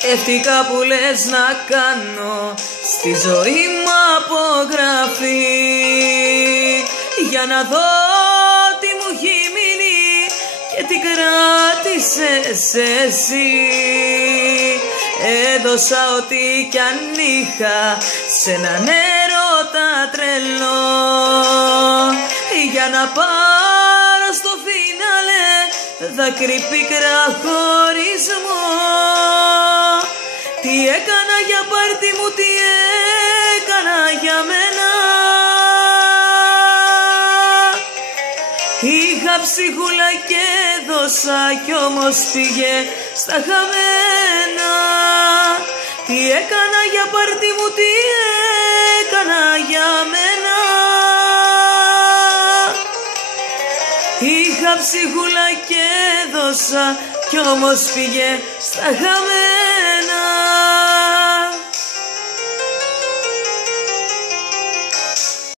Σκέφτηκα που λες να κάνω στη ζωή μου απογραφή, για να δω τι μου έχει μείνει και τι κράτησες εσύ. Έδωσα ό,τι κι αν είχα σε έναν έρωτα τρελό, για να πάρω στο φινάλε δάκρυ πικρά χωρισμό. Τι έκανα για πάρτι μου, τι έκανα για μένα. Είχα ψυχούλα και δώσα κι όμως πήγε στα χαμένα. Τι έκανα για πάρτι μου, τι έκανα για μένα. Είχα ψυχούλα και δώσα κι όμως πήγε στα χαμένα.